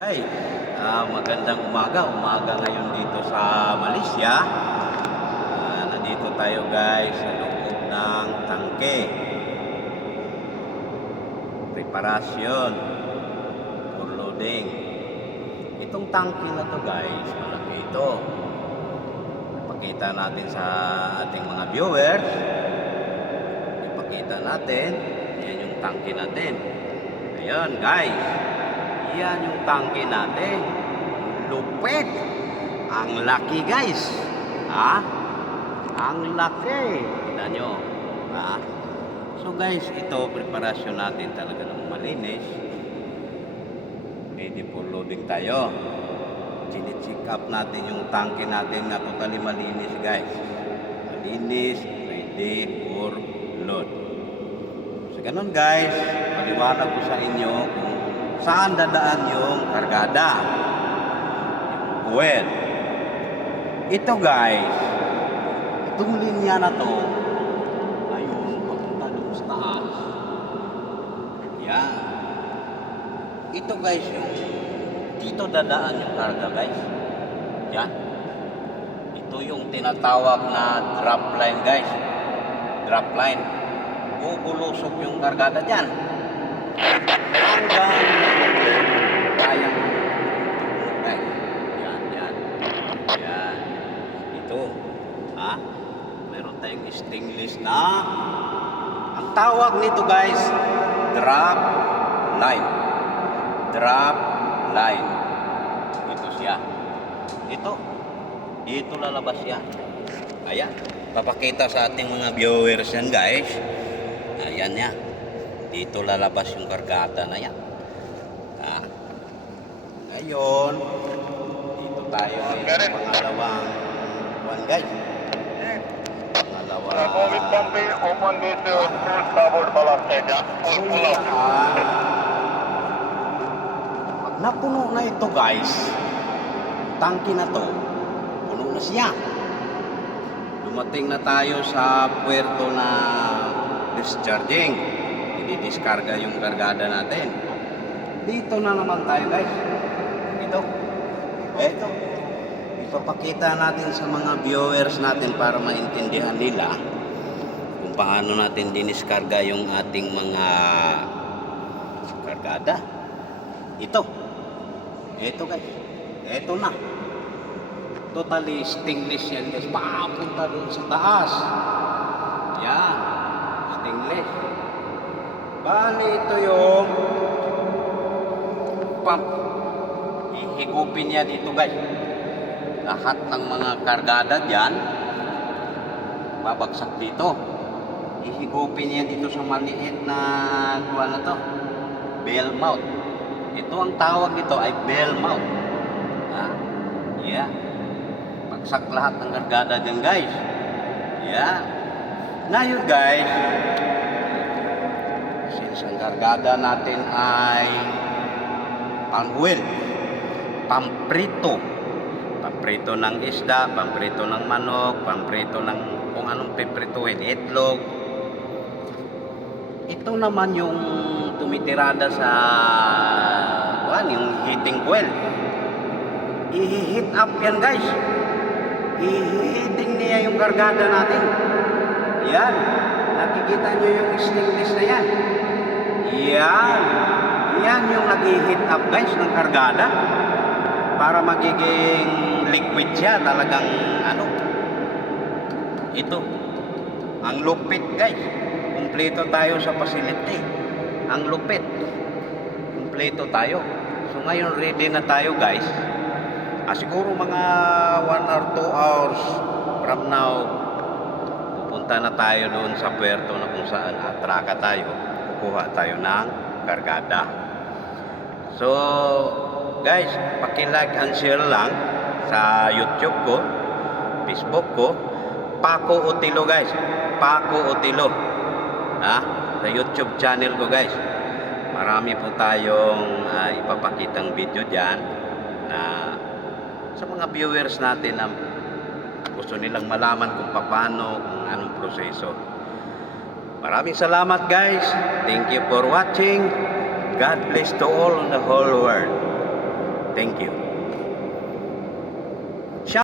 Ay, magandang umaga ngayon dito sa Malaysia. Nandito tayo guys sa loob ng tangke. Preparasyon for loading. Itong tangke na to guys, malaki ito. Ipakita natin sa ating mga viewers. Ipakita natin, yan yung tangke natin. Ayan guys. Yan yung tangke natin. Lupit. Ang laki guys. Ang laki. Kita nyo. So guys, ito preparasyon natin talaga ng malinis. Ready for loading tayo. Chine-check up natin yung tangke natin na totally malinis guys. Malinis, ready for load. So ganun guys, paliwanag ko sa inyo kung saan dadaan yung kargada, yung fuel. Ito guys, itong linya na to, ayun, papunta doon sa taas. Yan. Ito guys, yung dito dadaan yung karga guys. Yan. Ito yung tinatawag na drop line guys. Drop line. Bubulusok yung kargada dyan. Hanggang kayang guys. Yan. Ito. Meron tayong stainless na ang tawag nito guys, drop line. Drop line. Ito siya. Dito lalabas siya. Ayan. Papakita sa ating mga viewers yan guys. Ayan niya. Dito lalabas yung kargada na yan. Ngayon, dito tayo ngayon sa pangalawang one guys. Pangalawang open this full starboard ballast head. Full up. Pag napuno na ito guys, tangke na to, puno na siya. Dumating na tayo sa puerto na discharging. Didiskarga yung kargada natin. Dito na naman tayo guys. Ito. Ipapakita natin sa mga viewers natin para maintindihan nila kung paano natin diniskarga yung ating mga kargada. Ito guys. Ito na. Totally stainless yan guys. Papunta doon sa taas. Yan. Stainless. Bali, ito yung pump. Ihigupin niya dito guys. Lahat ng mga kargada dyan, babagsak dito. Ihigupin niya dito sa maliit na kuha na to. Bell mount. Ito ang tawag nito ay bell mount. Yeah. Bagsak lahat ng kargada dyan guys. Yeah. Ngayon guys, since ang kargada natin ay pang-oil, pamprito ng isda, pamprito ng manok, pamprito ng kung anong piprituhin, itlog. Ito naman yung tumitirada sa yung heating coil. I-heat up yan guys. I-heating niya yung kargada natin. Yan. Nakikita nyo yung stainless na yan. Yan yung nag-heat up guys ng kargada para magiging liquid siya, talagang ito ang lupit guys. Kumpleto tayo sa facility. Ang lupit, kumpleto tayo. So ngayon ready na tayo guys. Siguro mga 1 or 2 hours from now pupunta na tayo doon sa puerto na kung saan atraka tayo, kukuha tayo ng kargada. So guys, paki-like and share lang sa YouTube ko, Facebook ko, Paco Utilo guys. Paco Utilo. Sa YouTube channel ko guys. Marami po tayong ipapakitang video diyan na sa mga viewers natin na gusto nilang malaman kung paano, kung anong proseso. Maraming salamat guys. Thank you for watching. God bless to all in the whole world. Thank you.